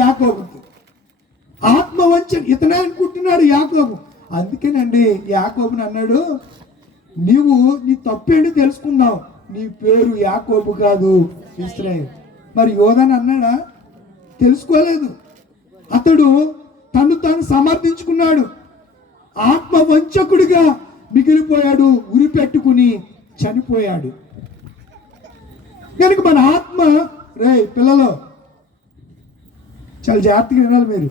యాకోబుకి. ఆత్మవంచన ఇతనే అనుకుంటున్నాడు యాకోబు. అందుకేనండి యాకోబుని అన్నాడు, నీవు నీ తప్పేంటో తెలుసుకున్నావు, నీ పేరు యాకోబు కాదు ఇశ్రాయేలు. మరి యోధాని అన్నాడా? తెలుసుకోలేదు. అతడు తను తాను సమర్థించుకున్నాడు, ఆత్మవంచకుడిగా మిగిలిపోయాడు, ఉరి పెట్టుకుని చనిపోయాడు. కనుక మన ఆత్మ, రే పిల్లలు చాలా జాగ్రత్తగా వినాలి. మీరు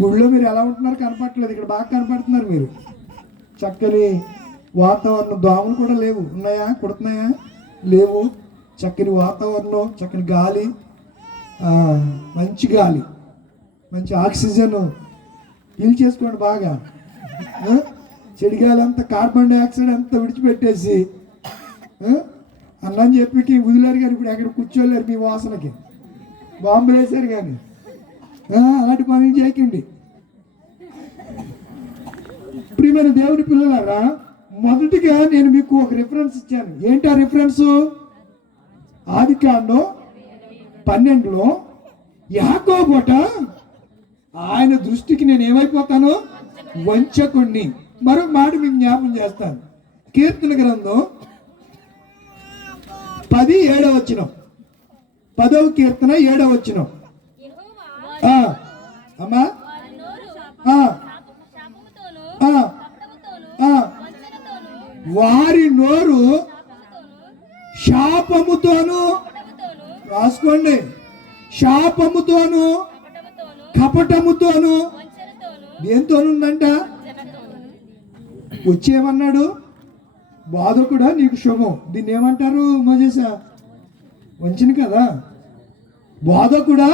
గుళ్ళో మీరు ఎలా ఉంటున్నారు కనపడట్లేదు, ఇక్కడ బాగా కనపడుతున్నారు మీరు. చక్కని వాతావరణం, దోమలు కూడా లేవు. ఉన్నాయా? కుడుతున్నాయా? లేవు. చక్కని వాతావరణం, చక్కని గాలి, మంచి గాలి, మంచి ఆక్సిజన్ పీల్ చేసుకోండి బాగా. చెడు గాలి అంతా, కార్బన్ డైఆక్సైడ్ అంతా విడిచిపెట్టేసి అన్నని చెప్పి వదిలేరు కానీ ఇప్పుడు ఎక్కడ కూర్చోలేరు మీ వాసనకి, బాంబులు వేసారు కానీ. అలాంటి పని చేయకండి. ప్రియమైన దేవుని పిల్లలారా, మొదటిగా నేను మీకు ఒక రిఫరెన్స్ ఇచ్చాను. ఏంటి ఆ రిఫరెన్స్? ఆదికాండం 12లో యాకోబోట ఆయన దృష్టికి నేను ఏమైపోతాను? వంచకుణ్ణి. మరొక మాట మీకు జ్ఞాపకం చేస్తాను. కీర్తన గ్రంథం 10:7 10వ కీర్తన 7వ అమ్మా, వారి నోరు శాపముతోను, రాసుకోండి, శాపముతోను కపటముతోను దేంతోనుందంట? వచ్చేమన్నాడు? బాధకుడా నీకు శుభం. దీన్ని ఏమంటారు మోజేసా? వంచిన కదా. బాధకుడా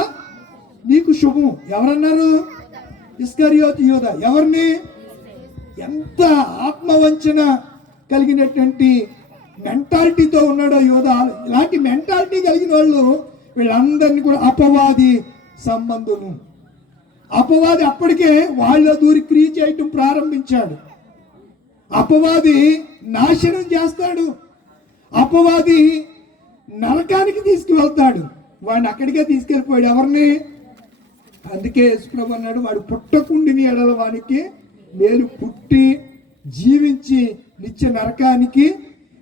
నీకు శుభం ఎవరన్నారు? ఇస్కరియోతు యోధ. ఎవరిని? ఎంత ఆత్మవంచన కలిగినటువంటి మెంటాలిటీతో ఉన్నాడో యోధ. ఇలాంటి మెంటాలిటీ కలిగిన వాళ్ళు వీళ్ళందరినీ కూడా అపవాది సంబంధులు. అపవాది అప్పటికే వాళ్ళ దూరి క్రియ చేయటం ప్రారంభించాడు. అపవాది నాశనం చేస్తాడు. అపవాది నరకానికి తీసుకువెళ్తాడు. వాడిని అక్కడికే తీసుకెళ్ళిపోయాడు. ఎవరిని? అందుకే యేసుప్రభు అన్నాడు, వాడు పుట్టకుండిని ఎడల వానికి మేలు, పుట్టి జీవించి నిత్య నరకానికి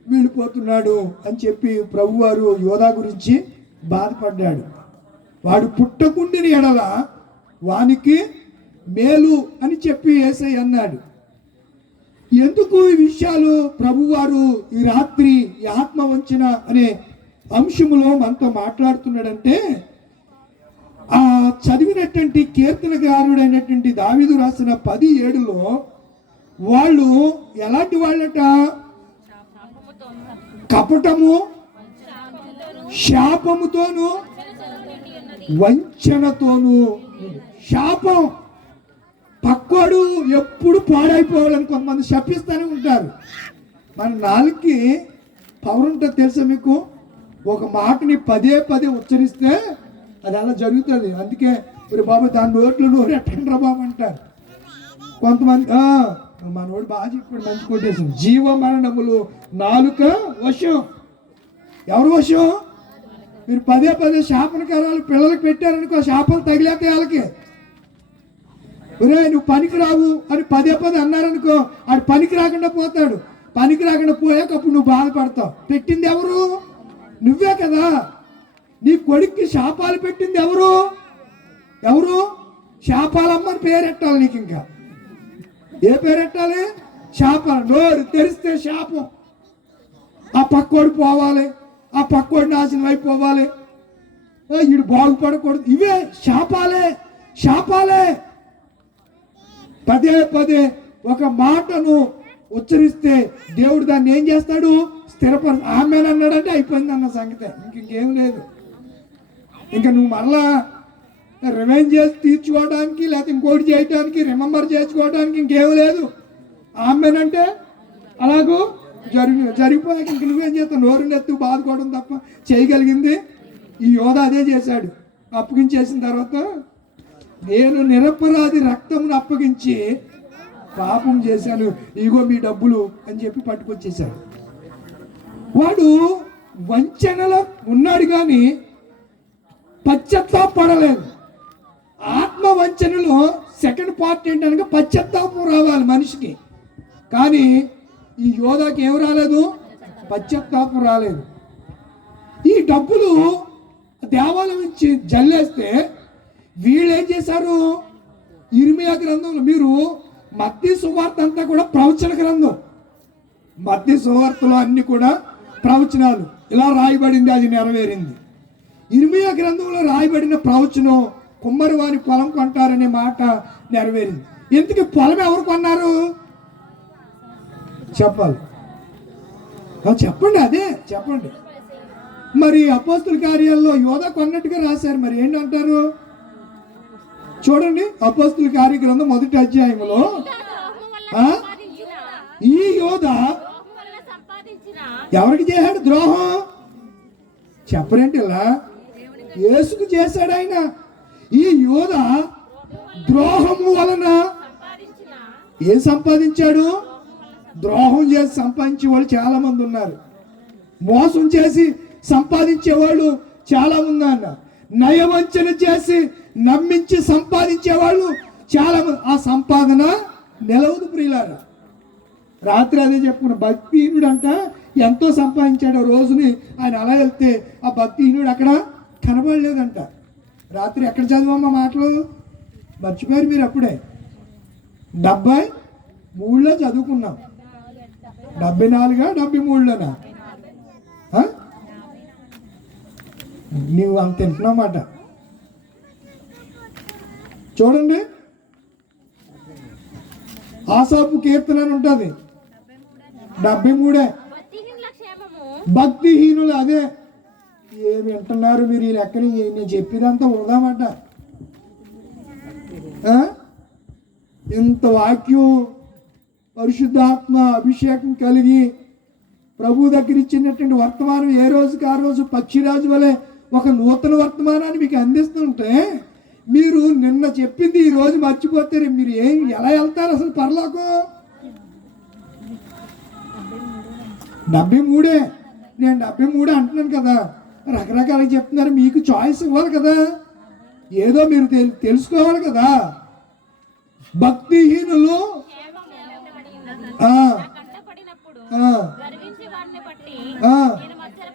వెళ్ళిపోతున్నాడు అని చెప్పి ప్రభువారు యోధా గురించి బాధపడ్డాడు. వాడు పుట్టకుండిని ఎడల వానికి మేలు అని చెప్పి యేసయ్య అన్నాడు. ఎందుకు ఈ విషయాలు ప్రభువారు ఈ రాత్రి ఈ ఆత్మవంచన అనే అంశములో మనతో మాట్లాడుతున్నాడంటే, ఆ చదివినటువంటి కీర్తనకారుడైనటువంటి దావీదు రాసిన 10:7లో వాళ్ళు ఎలాంటి వాళ్ళట? కపటము, శాపముతోను, వంచనతోను. శాపం, పక్కోడు ఎప్పుడు పాడైపోవాలని కొంతమంది శపిస్తూనే ఉంటారు. మన నాలుగుకి పవర్ ఉంటుంది తెలుసా మీకు? ఒక మాటని 10 ఉచ్చరిస్తే అది అలా జరుగుతుంది. అందుకే మరి బాబు దాని నోరు ఎట్టండ్రా బాబు అంటారు కొంతమంది. మనోడు బాగా చెప్పాడు, మంచి కొట్టేసింది. జీవ మరణములు నాలుక వశం. ఎవరు వశం? మీరు 10 శాపనకారాలు పిల్లలకు పెట్టారనుకో, శాపాలు తగిలేక వాళ్ళకి. ఒరే నువ్వు పనికి రావు అని 10 అన్నారనుకో, ఆడు పనికి రాకుండా పోతాడు. పనికి రాకుండా పోయాక అప్పుడు నువ్వు బాధపడతావు. పెట్టింది ఎవరు? నువ్వే కదా. నీ కొడుక్కి శాపాలు పెట్టింది ఎవరు? శాపాలమ్మని పేరెట్టాలి నీకు. ఇంకా ఏ పేరెట్టాలి? శాపాలు. నోరు తెరిస్తే శాపం. ఆ పక్కోడు పోవాలి, ఆ పక్కోడు నాశనం అయిపోవాలి, వీడు బాగుపడకూడదు. ఇవే శాపాలే. 10 ఒక మాటను ఉచ్చరిస్తే దేవుడు దాన్ని ఏం చేస్తాడు? స్థిరపరు. ఆమెనన్నాడంటే అయిపోయింది అన్న సంగతే, ఇంకేం లేదు. ఇంకా నువ్వు మరలా రివెంజ్ చేసి తీర్చుకోవడానికి, లేకపోతే ఇంకోటి చేయడానికి, రిమెంబర్ చేసుకోవడానికి ఇంకేం లేదు. ఆమెనంటే అలాగూ జరిగిపోయాక ఇంక నువ్వేం చేస్తావు? నోరు నెత్తు బాదుకోవడం తప్ప చేయగలిగింది ఈ యోధ అదే చేశాడు. అప్పగించేసిన తర్వాత నేను నిరపరాధి రక్తమును అప్పగించి పాపం చేశాను, ఇగో మీ డబ్బులు అని చెప్పి పట్టుకొచ్చేశాడు. వాడు వంచనలో ఉన్నాడు కానీ పశ్చాత్తాపడలేదు. ఆత్మ వంచనలో సెకండ్ పార్ట్ ఏంటనగా పశ్చాత్తాపం రావాలి మనిషికి. కానీ ఈ యోధాకి ఏం రాలేదు? పశ్చాత్తాపం రాలేదు. ఈ డబ్బులు దేవాలయం నుంచి జల్లేస్తే వీళ్ళు ఏం చేశారు? ఇర్మియా గ్రంథంలో మీరు మత్తయి సువార్త అంతా కూడా ప్రవచన గ్రంథం. మత్తయి సువార్తలో అన్ని కూడా ప్రవచనాలు. ఇలా రాయబడింది, అది నెరవేరింది. ఇర్మియా గ్రంథంలో రాయబడిన ప్రవచనం కుమ్మరి వారి పొలం కొంటారనే మాట నెరవేరింది. ఎందుకు పొలం ఎవరు కొన్నారు చెప్పాలి? చెప్పండి, అదే చెప్పండి. మరి అపోస్తుల కార్యాల్లో యోధ కొన్నట్టుగా రాశారు. మరి ఏంటంటారు చూడండి. అపోస్తుల కార్య గ్రంథం 1వ అధ్యాయంలో ఈ యోధ ఎవరికి చేశాడు ద్రోహం? చెప్పరేంటి? ఇలా యేసుకు చేశాడు ఆయన. ఈ యోధ ద్రోహము వలన ఏం సంపాదించాడు? ద్రోహం చేసి సంపాదించే వాళ్ళు చాలా మంది ఉన్నారు. మోసం చేసి సంపాదించే వాళ్ళు చాలా మంది అన్నారు. నయవంచన చేసి నమ్మించి సంపాదించే వాళ్ళు చాలా మంది. ఆ సంపాదన నిలవదు ప్రియులారా. రాత్రి అదే చెప్పుకున్న భక్తిహీనుడు అంట ఎంతో సంపాదించాడు రోజుని. ఆయన అలా వెళ్తే ఆ భక్తిహీనుడు అక్కడ కనబడలేదంట. రాత్రి ఎక్కడ చదివమ్మా మాటలు మర్చిపోయారు మీరు? అప్పుడే 73లో చదువుకున్నాం. 74 73లోనా? నీవు అంత తింటున్నమాట. చూడండి, ఆసాపు కీర్తన అని ఉంటుంది 73. భక్తిహీనులు. అదే ఏమి వింటున్నారు మీరు? ఈ లెక్కని నేను చెప్పేదంతా వృధామాట. ఇంత వాక్యం పరిశుద్ధాత్మ అభిషేకం కలిగి ప్రభు దగ్గర ఇచ్చినటువంటి వర్తమానం ఏ రోజుకి ఆ రోజు పక్షిరాజు వలె ఒక నూతన వర్తమానాన్ని మీకు అందిస్తుంటే మీరు నిన్న చెప్పింది ఈ రోజు మర్చిపోతే మీరు ఎలా వెళ్తారు అసలు పరలోకం? 73. నేను 73 అంటున్నాను కదా. రకరకాలుగా చెప్తున్నారు. మీకు చాయిస్ ఇవ్వాలి కదా, ఏదో మీరు తెలుసుకోవాలి కదా. భక్తిహీనులు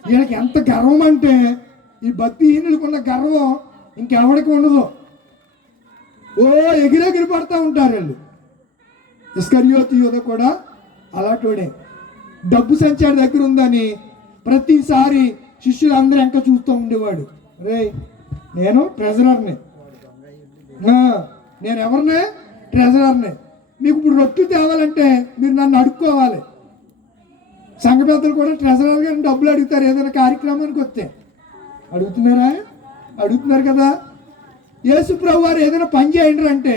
వీళ్ళకి ఎంత గర్వం అంటే, ఈ భక్తిహీనులకు ఉన్న గర్వం ఇంకెవరికి ఉండదు. ఓ ఎగిరెగిరి పడతా ఉంటారు వీళ్ళు. ఇస్కరియోతు యోధ కూడా అలాంటోడే. డబ్బు సంచారి దగ్గర ఉందని ప్రతిసారి శిష్యులందరూ ఇంకా చూస్తూ ఉండేవాడు. రే నేను ట్రెజరర్ని, నేను ఎవరినే? ట్రెజరర్ని. మీకు ఇప్పుడు రొట్టె తేవాలంటే మీరు నన్ను అడుక్కోవాలి. సంఘ పెద్దలు కూడా ట్రెజరర్ గారిని డబ్బులు అడుగుతారు ఏదైనా కార్యక్రమానికి వస్తే. అడుగుతున్నారా? అడుగుతున్నారు కదా. యేసు ప్రభు వారు ఏదైనా పని చేయండి అంటే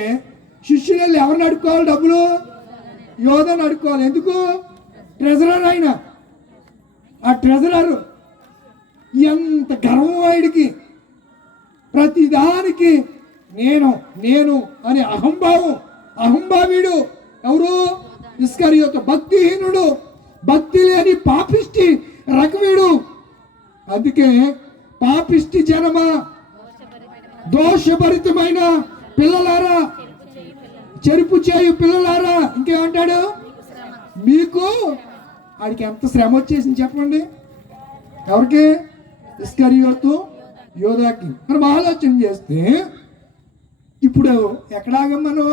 శిష్యులు ఎవరిని అడుక్కోవాలి? డబ్బులు యోధని అడుక్కోవాలి. ఎందుకు? ట్రెజరర్ అయినా. ఆ ట్రెజరర్ ఎంత గర్వం వాడికి, ప్రతిదానికి నేను నేను అనే అహంభావం. అహంభావీడు ఎవరు? ఇస్కరియోతు. భక్తిహీనుడు, భక్తి లేని పాపిష్టి రకమీడు. అందుకే పాపిష్టి జనమా, దోషభరితమైన పిల్లలారా, చెరుపు చేయు పిల్లలారా. ఇంకేమంటాడు? మీకు ఆడికి ఎంత శ్రమ వచ్చేసింది చెప్పండి. ఎవరికి? ఇస్కరియోతు యోధాకి. మనం ఆలోచన చేస్తే ఇప్పుడు ఎక్కడాగం మనం?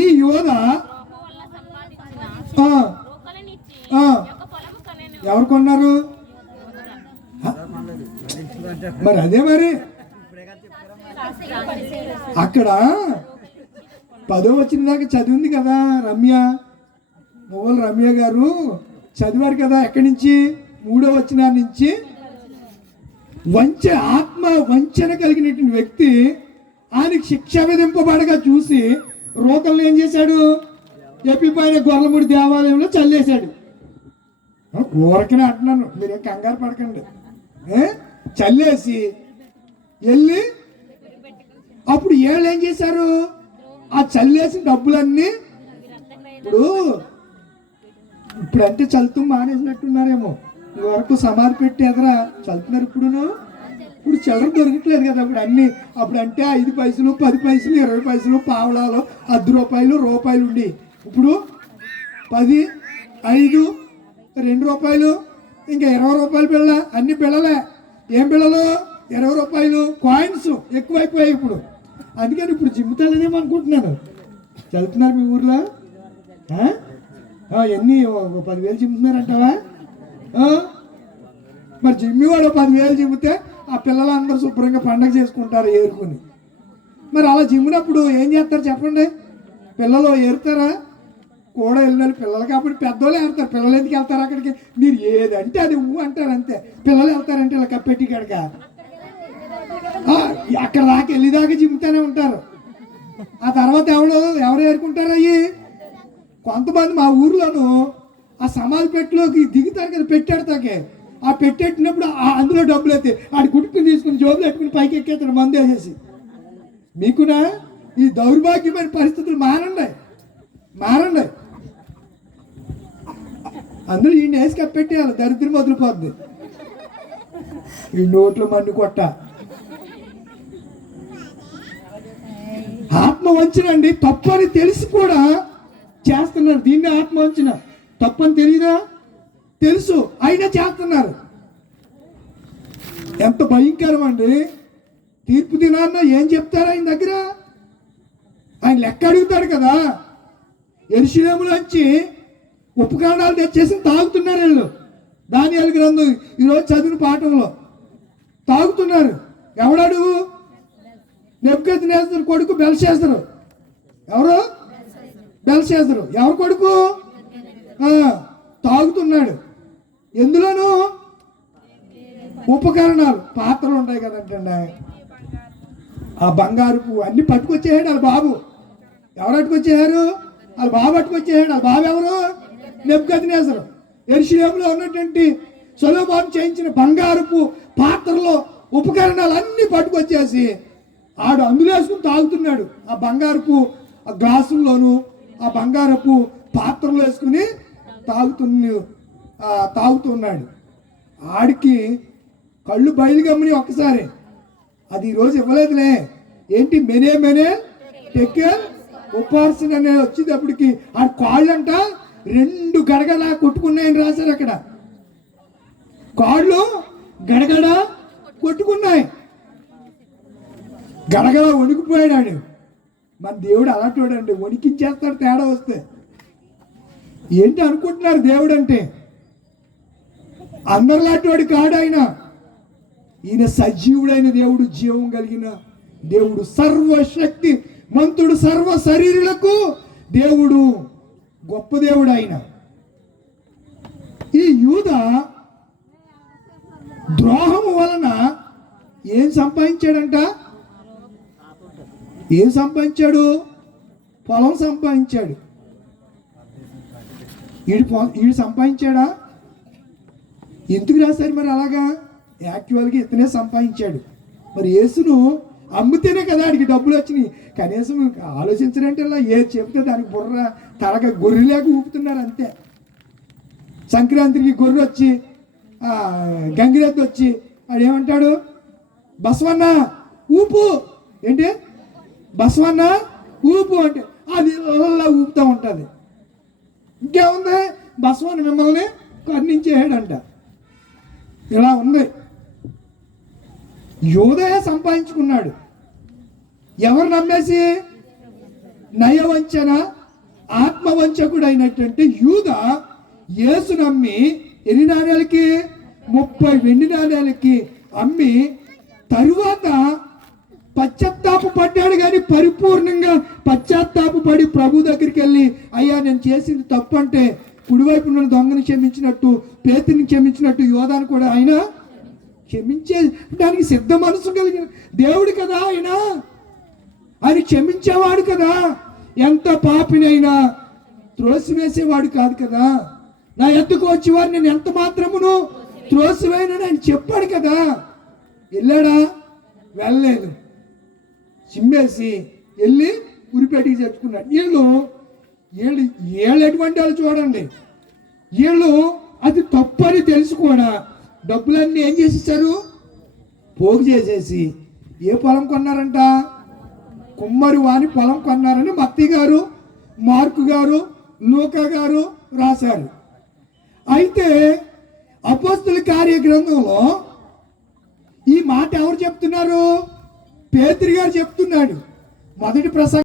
ఈ యోధ ఎవరు కొన్నారు? మరి అదే మరి అక్కడ 10వ వచనం దాకా చదివింది కదా రమ్య, మొగలు రమ్య గారు చదివారు కదా. ఎక్కడి నుంచి? 3వ వచనం నుంచి. ఆత్మ వంచన కలిగినటువంటి వ్యక్తి ఆయనకి శిక్ష విధింపబడగా చూసి రోకల్ని ఏం చేశాడు? ఎప్పిపోయిన గొర్రెలముడి దేవాలయంలో చల్లేశాడు. ఊరకనే అంటున్నాను, మీరేం కంగారు పడకండి. చల్లేసి వెళ్ళి అప్పుడు ఏళ్ళు ఏం చేశారు? ఆ చల్లేసిన డబ్బులన్నీ ఇప్పుడు అంటే చల్లుతూ మానేసినట్టున్నారేమో. వరకు సమాధి పెట్టి ఎదరా చల్లుతున్నారు. ఇప్పుడును చిల్లర దొరకట్లేదు కదా అప్పుడు అంటే 5 పైసలు 10 పైసలు 20 పైసలు పావలాలు ₹10 రూపాయలు ఉండి ఇప్పుడు 10 5 ₹2 ఇంకా ₹20 బిళ్ళ, అన్ని బిళ్ళలే. ఏం బిళ్ళలు? ₹20 కాయిన్స్ ఎక్కువైపోయాయి ఇప్పుడు. అందుకని ఇప్పుడు జిమ్ముతాలనేమో అనుకుంటున్నాను. చదువుతున్నారు మీ ఊర్లో? ఎన్ని 10,000 జిమ్ముతున్నారంటావా? మరి జిమ్మి వాడు 10,000 జిమ్మితే ఆ పిల్లలందరూ శుభ్రంగా పండగ చేసుకుంటారు ఏరుకుని. మరి అలా జిమ్మినప్పుడు ఏం చేస్తారు చెప్పండి? పిల్లలు ఏరుతారా? కూడా వెళ్ళిన పిల్లలు కాబట్టి పెద్దోళ్ళు ఏరుతారు. పిల్లలు ఎందుకు వెళ్తారు అక్కడికి? మీరు ఏదంటే అది అంటారు అంతే. పిల్లలు వెళ్తారంటే ఇలా కప్పెట్టి కడక అక్కడ దాకా వెళ్ళేదాకా జిమ్ముతూనే ఉంటారు. ఆ తర్వాత ఎవరు ఏరుకుంటారు అయ్యి? కొంతమంది మా ఊర్లోనూ ఆ సమాధి పెట్టిలోకి దిగుతారు కదా, పెట్టాడుతాకే. ఆ పెట్టెట్టినప్పుడు అందులో డబ్బులు అయితే ఆడి గుడిపిని తీసుకుని జోబులు పెట్టుకుని పైకి ఎక్కేస్తాడు మందు వేసేసి. మీకునా ఈ దౌర్భాగ్యమైన పరిస్థితులు మారండి. అందులో ఈ నేసి కప్పెట్టేయాలి, దరిద్రం వదిలిపోద్ది. ఈ నోట్లు మన్ను కొట్ట ఆత్మవంచనండి. తప్పని తెలిసి కూడా చేస్తున్నారు. దీన్ని ఆత్మవంచన. తప్పని తెలియదా? తెలుసు, అయినా చేస్తున్నారు. ఎంత భయంకరం అండి. తీర్పు దినాన్న ఏం చెప్తారు ఆయన దగ్గర? ఆయన లెక్క అడుగుతాడు కదా. యెరూషలేములోంచి ఉపకరణాలు తెచ్చేసి తాగుతున్నారు వీళ్ళు. దానియేలు గ్రంథం ఈరోజు చదివిన పాఠంలో తాగుతున్నారు. ఎవడాడు? నెబుకద్నెజరు కొడుకు బెల్షాజరు. ఎవరు? బెల్షాజరు. ఎవరు కొడుకు? తాగుతున్నాడు. ఎందులోనూ? ఉపకరణాలు, పాత్రలు ఉంటాయి కదంటండి. ఆ బంగారుపు అన్ని పట్టుకొచ్చేయాడు వాళ్ళ బాబు. ఎవరు పట్టుకొచ్చేయారు? వాళ్ళ బాబు పట్టుకొచ్చేయాడు. వాళ్ళ బాబు ఎవరు? నెబుకద్నెజరు. యెరూషలేములో ఉన్నటువంటి సొలొమోను చేయించిన బంగారుపు పాత్రలో ఉపకరణాలు అన్ని పట్టుకొచ్చేసి ఆడు అందులో వేసుకుని తాగుతున్నాడు. ఆ బంగారపు ఆ గ్లాసుల్లోనూ ఆ బంగారపు పాత్రలు వేసుకుని తాగుతున్నాడు. ఆడికి కళ్ళు బయలుగమ్మని ఒక్కసారి. అది ఈరోజు ఇవ్వలేదులే. ఏంటి? మెనే టెక్కెల్ ఉపార్సన అనేది వచ్చేటప్పటికి ఆ కాళ్ళంట 2 గడగడ కొట్టుకున్నాయని రాశారు అక్కడ. కాళ్ళు గడగడ కొట్టుకున్నాయి. గడగడ వణికిపోయాడు. మన దేవుడు అలాంటి వణికిచ్చేస్తాడు తేడా వస్తే. ఏంటి అనుకుంటున్నారు దేవుడు అంటే? అందరిలాంటి వాడు కాడు ఆయన. ఈయన సజీవుడైన దేవుడు, జీవం కలిగిన దేవుడు, సర్వశక్తి మంతుడు, సర్వ శరీరులకు దేవుడు, గొప్ప దేవుడు ఆయన. ఈ యూద ద్రోహం వలన ఏం సంపాదించాడంట? ఏం సంపాదించాడు? పొలం సంపాదించాడు. ఈడు సంపాదించాడా? ఎందుకు రాశారు మరి అలాగా? యాక్చువల్గా ఇతనే సంపాదించాడు. మరి యేసును అమ్మితేనే కదా ఆడికి డబ్బులు వచ్చినాయి. కనీసం ఆలోచించడంటే ఏది చెప్తే దానికి బుర్ర తలగా గొర్రెలేక ఊపుతున్నారు అంతే. సంక్రాంతికి గొర్రె వచ్చి గంగిరెద్దు వచ్చి వాడు ఏమంటాడు? బసవన్న ఊపు. ఏంటి? బసవన్న ఊపు అంటే అది అలా ఊపుతూ ఉంటుంది. ఇంకేముంది? బసవన్న మిమ్మల్ని కర్ణించేసాడంట. ఇలా ఉంది. యూదయే సంపాదించుకున్నాడు. ఎవరు నమ్మేసి? నయవంచన ఆత్మవంచకుడు అయినటువంటి యూద యేసు నమ్మి ఎన్ని నాణ్యాలకి? 30 వెండి నాణ్యాలకి అమ్మి తరువాత పశ్చాత్తాప పడ్డాడు. కానీ పరిపూర్ణంగా పశ్చాత్తాప పడి ప్రభు దగ్గరికి వెళ్ళి, అయ్యా నేను చేసింది తప్పు అంటే కుడివైపు ఉన్న దొంగని క్షమించినట్టు, పేతుని క్షమించినట్టు యోధాను కూడా ఆయన క్షమించే దానికి సిద్ధ మనసు కలిగిన దేవుడు కదా ఆయన. ఆయన క్షమించేవాడు కదా. ఎంత పాపినైనా త్రోసివేసేవాడు కాదు కదా. నా ఎద్దుకు వచ్చేవారు నేను ఎంత మాత్రమును త్రోసివేయనని ఆయన చెప్పాడు కదా. వెళ్ళాడా? వెళ్ళలేదు. చిమ్మేసి వెళ్ళి ఉరిపేటికి తెచ్చుకున్నాడు. వీళ్ళు ఎటువంటి వాళ్ళు చూడండి. వీళ్ళు అది తప్పని తెలుసు కూడా డబ్బులన్నీ ఏం చేసేసారు? పోగు చేసేసి ఏ పొలం కొన్నారంట? కుమ్మరి వాని పొలం కొన్నారని మత్తయి గారు, మార్కు గారు, లూకా గారు రాశారు. అయితే అపోస్తుల కార్య గ్రంథంలో ఈ మాట ఎవరు చెప్తున్నారు? పేతురు గారు చెప్తున్నాడు. మొదటి ప్రసంగం